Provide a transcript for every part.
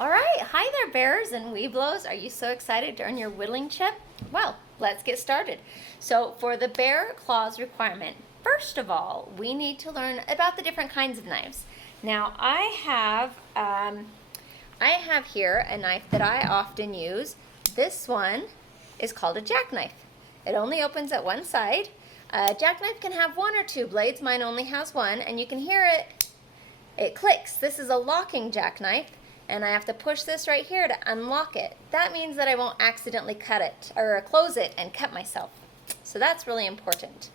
All right, hi there, bears and Webelos. Are you so excited to earn your Whittling Chip? Well, let's get started. So for the bear claws requirement, first of all, we need to learn about the different kinds of knives. Now, I have here a knife that I often use. This one is called a jackknife. It only opens at one side. A jackknife can have one or two blades. Mine only has one, and you can hear it clicks. This is a locking jackknife, and I have to push this right here to unlock it. That means that I won't accidentally cut it or close it and cut myself. So that's really important.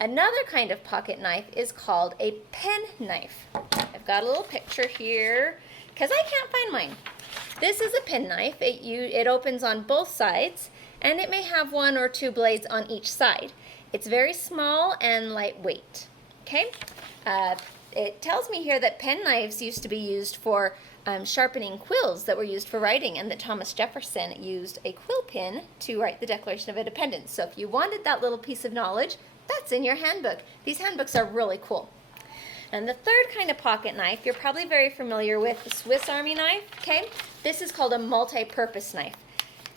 Another kind of pocket knife is called a pen knife. I've got a little picture here because I can't find mine. This is a pen knife. It opens on both sides, and it may have one or two blades on each side. It's very small and lightweight. Okay. It tells me here that pen knives used to be used for sharpening quills that were used for writing, and that Thomas Jefferson used a quill pen to write the Declaration of Independence. So if you wanted that little piece of knowledge, that's in your handbook. These handbooks are really cool. And the third kind of pocket knife, you're probably very familiar with the Swiss Army knife, okay? This is called a multi-purpose knife.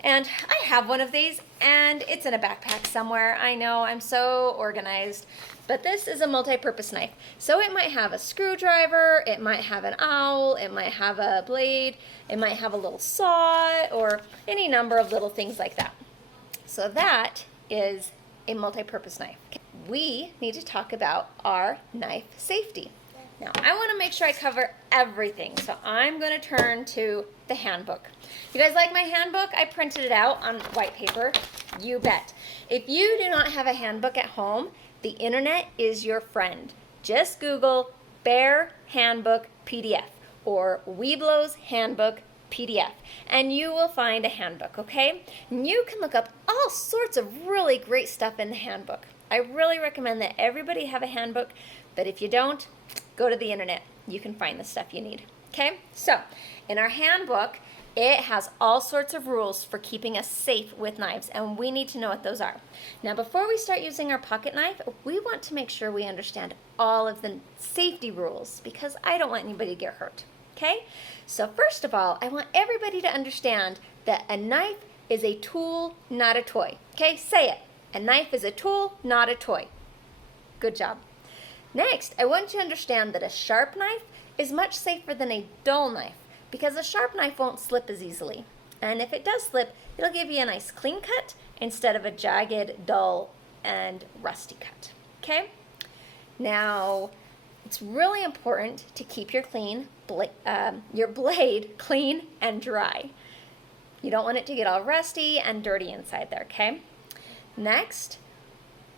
And I have one of these, and it's in a backpack somewhere. I know, I'm so organized. But this is a multi-purpose knife. So it might have a screwdriver, it might have an awl, it might have a blade, it might have a little saw, or any number of little things like that. So that is a multi-purpose knife. We need to talk about our knife safety. Now, I want to make sure I cover everything, so I'm going to turn to the handbook. You guys like my handbook? I printed it out on white paper. You bet. If you do not have a handbook at home, the internet is your friend. Just Google Bear Handbook PDF or Webelos Handbook PDF, and you will find a handbook, okay? And you can look up all sorts of really great stuff in the handbook. I really recommend that everybody have a handbook, but if you don't, go to the internet. You can find the stuff you need, okay? So, in our handbook, it has all sorts of rules for keeping us safe with knives, and we need to know what those are. Now, before we start using our pocket knife, we want to make sure we understand all of the safety rules, because I don't want anybody to get hurt, okay? So first of all, I want everybody to understand that a knife is a tool, not a toy, okay? Say it. A knife is a tool, not a toy. Good job. Next, I want you to understand that a sharp knife is much safer than a dull knife, because a sharp knife won't slip as easily. And if it does slip, it'll give you a nice clean cut instead of a jagged, dull, and rusty cut. Okay? Now, it's really important to keep your blade clean and dry. You don't want it to get all rusty and dirty inside there, okay? Next,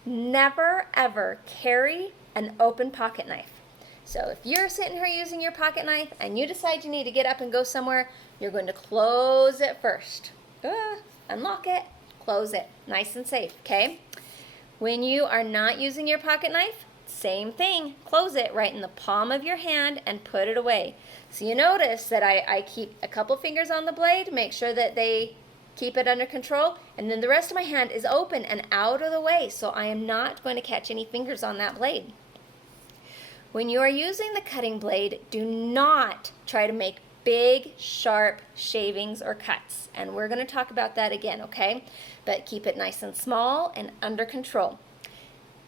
never ever carry an open pocket knife. So if you're sitting here using your pocket knife and you decide you need to get up and go somewhere, you're going to close it first. Unlock it, close it, nice and safe, okay? When you are not using your pocket knife, same thing, close it right in the palm of your hand and put it away. So you notice that I keep a couple fingers on the blade, make sure that they keep it under control, and then the rest of my hand is open and out of the way, so I am not going to catch any fingers on that blade. When you are using the cutting blade, do not try to make big, sharp shavings or cuts, and we're going to talk about that again, okay? But keep it nice and small and under control.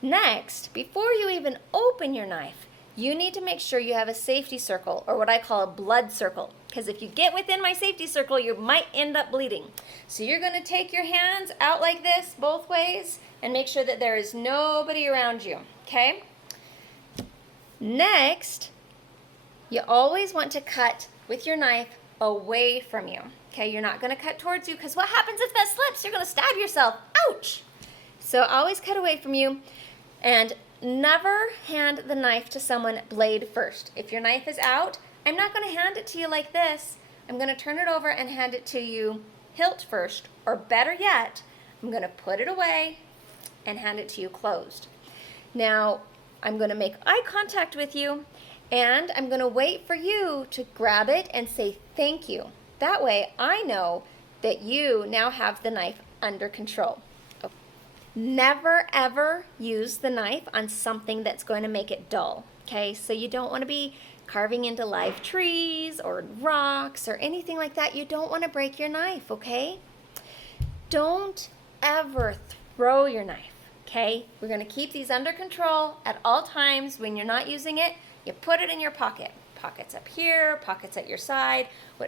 Next, before you even open your knife, you need to make sure you have a safety circle, or what I call a blood circle, because if you get within my safety circle, you might end up bleeding. So you're going to take your hands out like this, both ways, and make sure that there is nobody around you, okay? Next, you always want to cut with your knife away from you, okay? You're not going to cut towards you, because what happens if that slips? You're going to stab yourself. Ouch! So always cut away from you, and never hand the knife to someone blade first. If your knife is out, I'm not going to hand it to you like this. I'm going to turn it over and hand it to you hilt first, or better yet, I'm going to put it away and hand it to you closed. Now, I'm going to make eye contact with you, and I'm going to wait for you to grab it and say thank you. That way, I know that you now have the knife under control. Never ever use the knife on something that's going to make it dull, okay? So you don't want to be carving into live trees or rocks or anything like that, you don't want to break your knife, okay? Don't ever throw your knife, okay? We're going to keep these under control at all times. When you're not using it, you put it in your pocket. Pockets up here, pockets at your side. My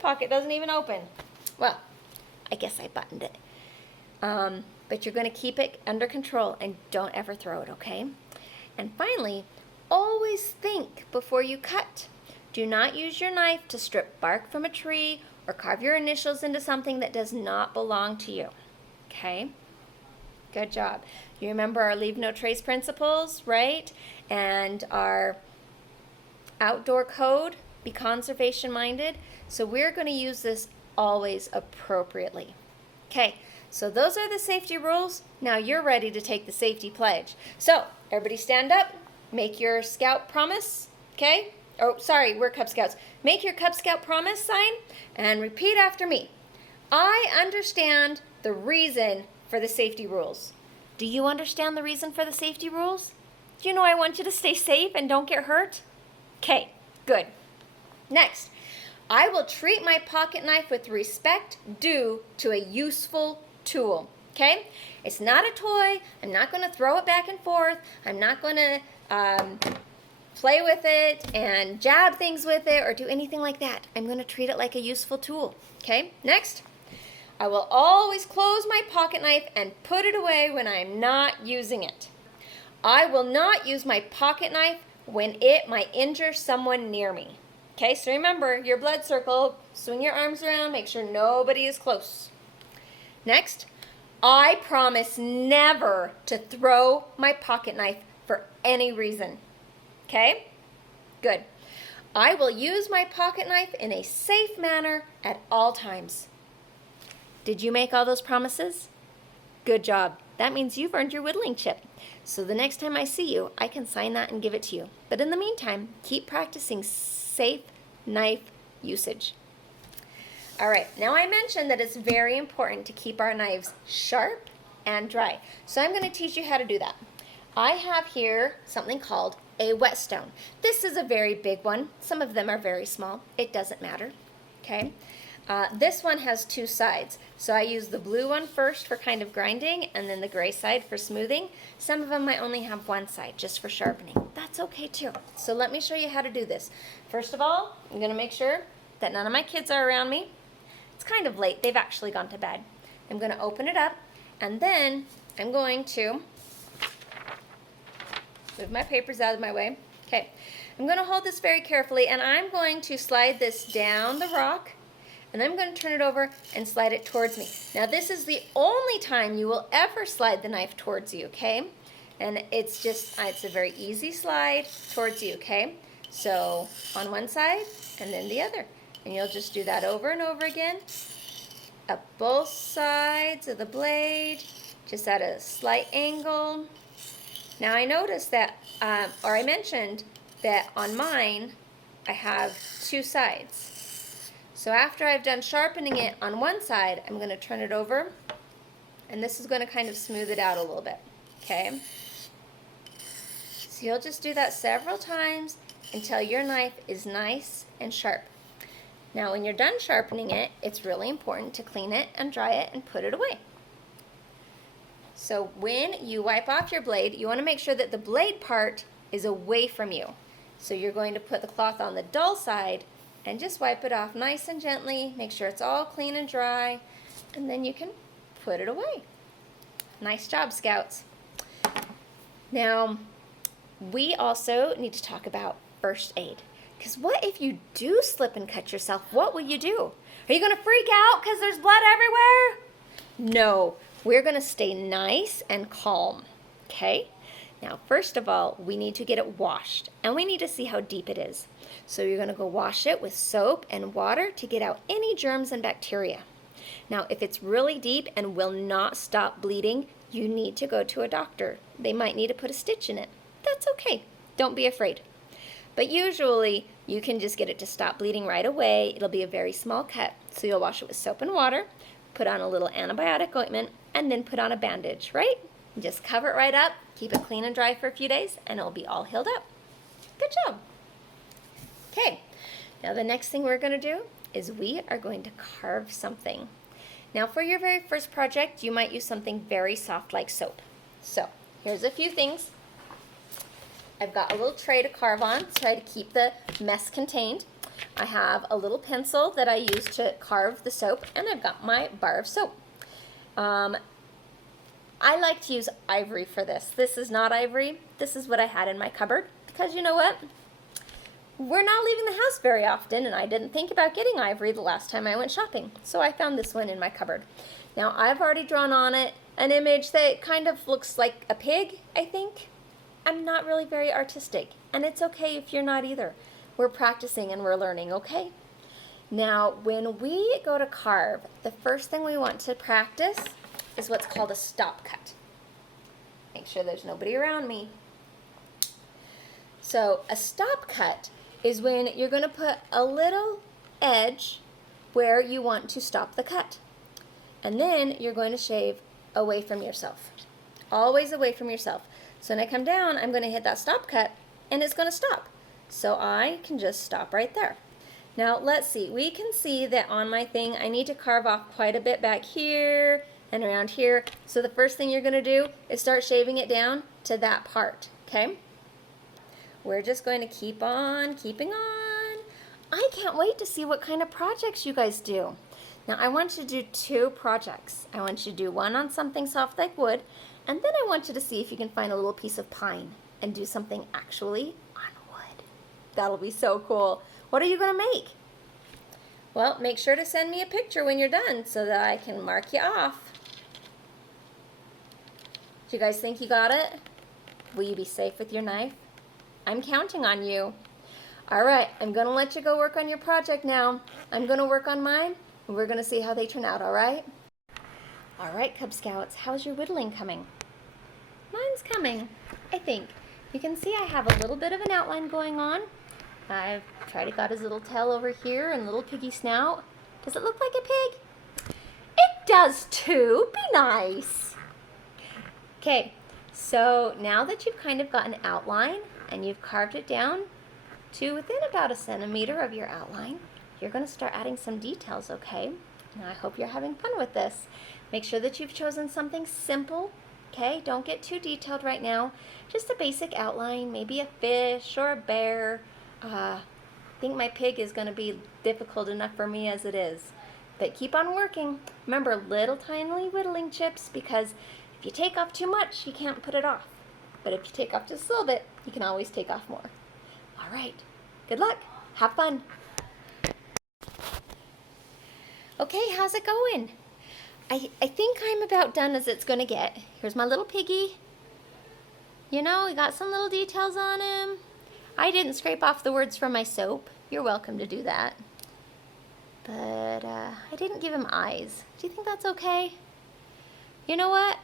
pocket doesn't even open. Well, I guess I buttoned it. But you're going to keep it under control and don't ever throw it, okay? And finally, always think before you cut. Do not use your knife to strip bark from a tree or carve your initials into something that does not belong to you, okay? Good job. You remember our leave no trace principles, right? And our outdoor code, be conservation minded. So we're going to use this always appropriately. Okay, so those are the safety rules. Now you're ready to take the safety pledge. So everybody stand up, make your Scout promise, okay? Oh, sorry, we're Cub Scouts. Make your Cub Scout promise sign and repeat after me. I understand the reason for the safety rules. Do you understand the reason for the safety rules? Do you know I want you to stay safe and don't get hurt? Okay, good. Next, I will treat my pocket knife with respect due to a useful tool, okay? It's not a toy. I'm not going to throw it back and forth. I'm not going to play with it and jab things with it or do anything like that. I'm going to treat it like a useful tool, okay? Next, I will always close my pocket knife and put it away when I'm not using it. I will not use my pocket knife when it might injure someone near me. Okay, so remember your blood circle, swing your arms around, make sure nobody is close. Next, I promise never to throw my pocket knife for any reason. Okay, good. I will use my pocket knife in a safe manner at all times. Did you make all those promises? Good job. That means you've earned your Whittling Chip. So the next time I see you, I can sign that and give it to you. But in the meantime, keep practicing safe knife usage. All right, now I mentioned that it's very important to keep our knives sharp and dry. So I'm going to teach you how to do that. I have here something called a whetstone. This is a very big one. Some of them are very small. It doesn't matter, okay? This one has two sides. So I use the blue one first for kind of grinding and then the gray side for smoothing. Some of them might only have one side just for sharpening. That's okay too. So let me show you how to do this. First of all, I'm going to make sure that none of my kids are around me. It's kind of late. They've actually gone to bed. I'm going to open it up and then I'm going to move my papers out of my way. Okay, I'm going to hold this very carefully and I'm going to slide this down the rock. And I'm going to turn it over and slide it towards me. Now this is the only time you will ever slide the knife towards you, okay? And it's just, it's a very easy slide towards you, okay? So on one side and then the other. And you'll just do that over and over again. Up both sides of the blade, just at a slight angle. Now I noticed that, or I mentioned that on mine, I have two sides. So after I've done sharpening it on one side, I'm going to turn it over, and this is going to kind of smooth it out a little bit, okay? So you'll just do that several times until your knife is nice and sharp. Now when you're done sharpening it, it's really important to clean it and dry it and put it away. So when you wipe off your blade, you want to make sure that the blade part is away from you. So you're going to put the cloth on the dull side and just wipe it off nice and gently. Make sure it's all clean and dry, and then you can put it away. Nice job, Scouts. Now, we also need to talk about first aid. Because what if you do slip and cut yourself? What will you do? Are you going to freak out because there's blood everywhere? No, we're going to stay nice and calm, okay? Now, first of all, we need to get it washed, and we need to see how deep it is. So you're going to go wash it with soap and water to get out any germs and bacteria. Now, if it's really deep and will not stop bleeding, you need to go to a doctor. They might need to put a stitch in it. That's okay. Don't be afraid. But usually, you can just get it to stop bleeding right away. It'll be a very small cut. So you'll wash it with soap and water, put on a little antibiotic ointment, and then put on a bandage, right? Just cover it right up, keep it clean and dry for a few days, and it'll be all healed up. Good job. Okay, now the next thing we're going to do is we are going to carve something. Now for your very first project, you might use something very soft like soap. So here's a few things. I've got a little tray to carve on, try to keep the mess contained. I have a little pencil that I use to carve the soap, and I've got my bar of soap. I like to use ivory for this. This is not ivory. This is what I had in my cupboard, because you know what? We're not leaving the house very often, and I didn't think about getting ivory the last time I went shopping, so I found this one in my cupboard. Now, I've already drawn on it an image that kind of looks like a pig, I think. I'm not really very artistic, and it's okay if you're not either. We're practicing and we're learning, okay? Now, when we go to carve, the first thing we want to practice is what's called a stop cut. Make sure there's nobody around me. So a stop cut is when you're going to put a little edge where you want to stop the cut. And then you're going to shave away from yourself. Always away from yourself. So when I come down, I'm going to hit that stop cut, and it's going to stop. So I can just stop right there. Now let's see. We can see that on my thing, I need to carve off quite a bit back here and around here. So the first thing you're going to do is start shaving it down to that part, okay? We're just going to keep on keeping on. I can't wait to see what kind of projects you guys do. Now I want you to do 2 projects. I want you to do one on something soft like wood, and then I want you to see if you can find a little piece of pine and do something actually on wood. That'll be so cool. What are you going to make? Well, make sure to send me a picture when you're done so that I can mark you off. Do you guys think you got it? Will you be safe with your knife? I'm counting on you. All right, I'm going to let you go work on your project now. I'm going to work on mine, and we're going to see how they turn out, all right? All right, Cub Scouts, how's your whittling coming? Mine's coming, I think. You can see I have a little bit of an outline going on. I've tried to got his little tail over here and little piggy snout. Does it look like a pig? It does too. Be nice. Okay, so now that you've kind of got an outline and you've carved it down to within about 1 centimeter of your outline, you're going to start adding some details, okay? Now I hope you're having fun with this. Make sure that you've chosen something simple, okay? Don't get too detailed right now. Just a basic outline, maybe a fish or a bear. I think my pig is going to be difficult enough for me as it is. But keep on working. Remember, little tiny whittling chips, because if you take off too much, you can't put it off. But if you take off just a little bit, you can always take off more. All right. Good luck. Have fun. Okay, how's it going? I think I'm about done as it's going to get. Here's my little piggy. You know, we got some little details on him. I didn't scrape off the words from my soap. You're welcome to do that. But I didn't give him eyes. Do you think that's okay? You know what?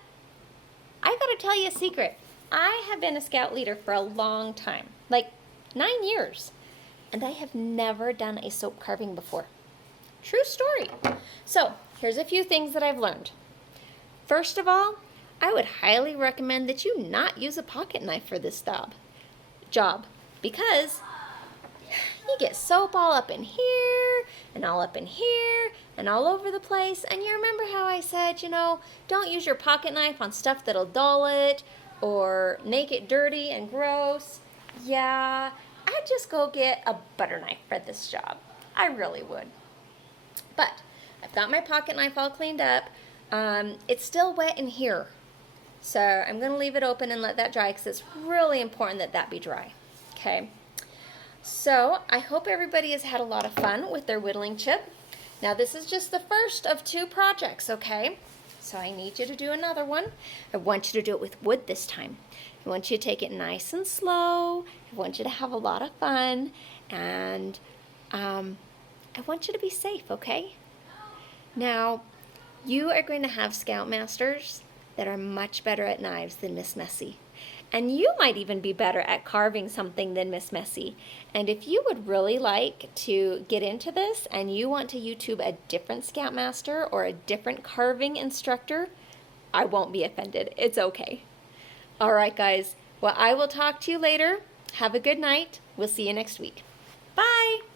I gotta tell you a secret. I have been a scout leader for a long time, like 9 years, and I have never done a soap carving before. True story. So here's a few things that I've learned. First of all, I would highly recommend that you not use a pocket knife for this job, because you get soap all up in here and all up in here and all over the place. And you remember how I said, you know, don't use your pocket knife on stuff that'll dull it or make it dirty and gross. Yeah, I'd just go get a butter knife for this job. I really would. But I've got my pocket knife all cleaned up. It's still wet in here. So I'm going to leave it open and let that dry, because it's really important that that be dry. Okay. So I hope everybody has had a lot of fun with their whittling chip. Now this is just the first of 2 projects, okay? So I need you to do another one. I want you to do it with wood this time. I want you to take it nice and slow. I want you to have a lot of fun. And I want you to be safe, okay? Now, you are going to have Scoutmasters that are much better at knives than Miss Messy. And you might even be better at carving something than Miss Messy. And if you would really like to get into this and you want to YouTube a different Scoutmaster or a different carving instructor, I won't be offended. It's okay. All right, guys. Well, I will talk to you later. Have a good night. We'll see you next week. Bye!